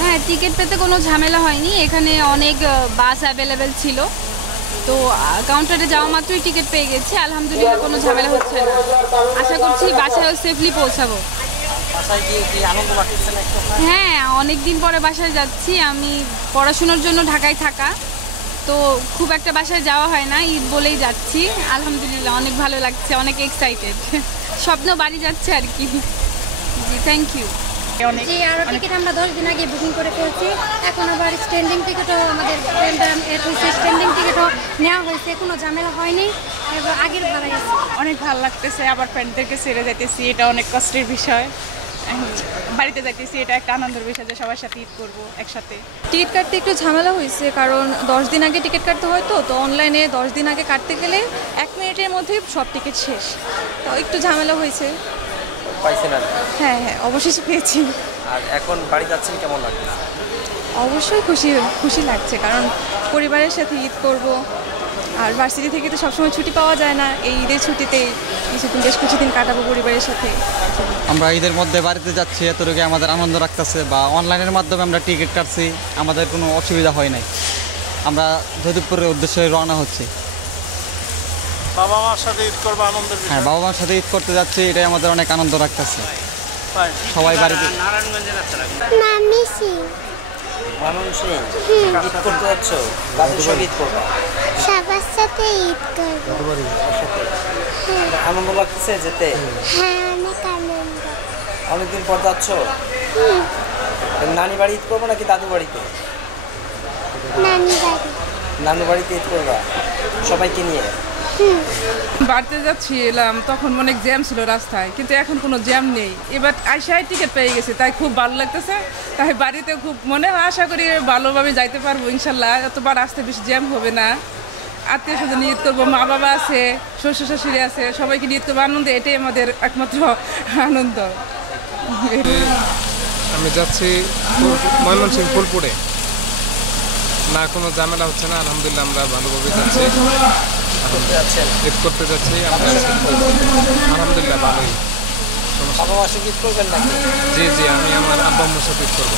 হ্যাঁ, টিকিট পেতে কোনো ঝামেলা হয়নি। এখানে অনেক বাস অ্যাভেলেবেল ছিল, তো কাউন্টারে যাওয়া মাত্রই টিকিট পেয়ে গেছি। আলহামদুলিল্লাহ, কোনো ঝামেলা হচ্ছে না। আশা করছি বাসায়ও সেফলি পৌঁছাবো। বাসায় গিয়ে কি আনন্দ লাগতেছে না একটু? হ্যাঁ, অনেক দিন পরে বাসায় যাচ্ছি। আমি পড়াশোনার জন্য ঢাকায় থাকা, তো খুব একটা বাসায় যাওয়া হয় না, ঈদ বলেই যাচ্ছি। আলহামদুলিল্লাহ, অনেক ভালো লাগছে, অনেক এক্সাইটেড। স্বপ্ন বাড়ি যাচ্ছে আর কি। জি, থ্যাংক ইউ। জি, আরও টিকিট আমরা 10 দিন আগে বুকিং করে ফেলছি। এখন আবার স্ট্যান্ডিং টিকিটও আমাদের স্ট্যান্ডিং টিকিটও নেওয়া হয়েছে, কোনো ঝামেলা হয়নি, এবার আগের ভাড়াই আছে। অনেক ভালো লাগতেছে, আবার ফ্রেন্ডদেরকে ছেড়ে যাইতেছি, এটা অনেক কষ্টের বিষয়। বাড়িতে যাইতেছি, এটা একটা আনন্দের বিষয় যে সবার সাথে ঈদ করবো একসাথে। টিকিট কাটতে একটু ঝামেলা হয়েছে, কারণ 10 দিন আগে টিকিট কাটতে হয়, তো অনলাইনে 10 দিন আগে কাটতে গেলে 1 মিনিটের মধ্যে সব টিকিট শেষ, তো একটু ঝামেলা হয়েছে। পাইছেন আর? হ্যাঁ, অবশেষে পেয়েছি। আর এখন বাড়ি যাচ্ছেন, কেমন লাগছে? অবশ্যই খুশি লাগছে, কারণ পরিবারের সাথে ঈদ করব। আর ভার্সিটি থেকে তো সবসময় ছুটি পাওয়া যায় না, এই ঈদের ছুটিতে বেশ কিছুদিন কাটাবো পরিবারের সাথে। আমরা ঈদের মধ্যে বাড়িতে যাচ্ছি, এতটুকু আমাদের আনন্দ রাখতেছে, বা অনলাইনের মাধ্যমে আমরা টিকিট কাটছি, আমাদের কোনো অসুবিধা হয় নাই। আমরা যদুপুরের উদ্দেশ্যে রওনা হচ্ছি। বাবা মার সাথে ঈদ করবো, আনন্দের বিষয়। হ্যাঁ, বাবা মার সাথে ঈদ করতে যাচ্ছি, এটাই আমাদের অনেক আনন্দ রাখতেছে। সবাই বাড়িতে। নারায়ণগঞ্জে যাচ্ছেন? মামিসি ময়মনসিং ঈদ করতে যাচ্ছ? কাদের সাথে ঈদ করবা? সবার সাথে ঈদ করবো। একসাথে আনন্দ লাগতেছে যেতে? হ্যাঁ, অনেক আনন্দ। অনেকদিন পর যাচ্ছ? নানি বাড়ি ঈদ করবো নাকি দাদু বাড়িতে? নানি বাড়ি। নানু বাড়িতে ঈদ করবা সবাইকে নিয়ে? বাড়িতে যাচ্ছিলাম, তখন অনেক জ্যাম ছিল রাস্তায়, কিন্তু এখন কোনো জ্যাম নেই। এবার আইসায় টিকিট পেয়ে গেছে, তাই খুব ভালো লাগতেছে। তাই বাড়িতে খুব মনে হয়, আশা করি ভালোভাবে যাইতে পারবো ইনশাল্লাহ। এতবার আসতে বেশি জ্যাম হবে না। আত্মীয় স্বজন ঈদ করবো, মা বাবা আছে, শ্বশুর শাশুড়ি আছে, সবাইকে ঈদ করবো আনন্দ, এটাই আমাদের একমাত্র আনন্দ। আমি যাচ্ছি ময়মনসিংহ ফুলপুরে। না, কোনো ঝামেলা হচ্ছে না, আলহামদুলিল্লাহ আমরা ভালোভাবে যাচ্ছি, ঈদ করতে যাচ্ছি আমরা, আলহামদুলিল্লাহ ভালোই। বাবা মার সাথে ঈদ করবেন নাকি? জি জি, আমি আমার আব্বা আম্মুর সাথে ঈদ করবো।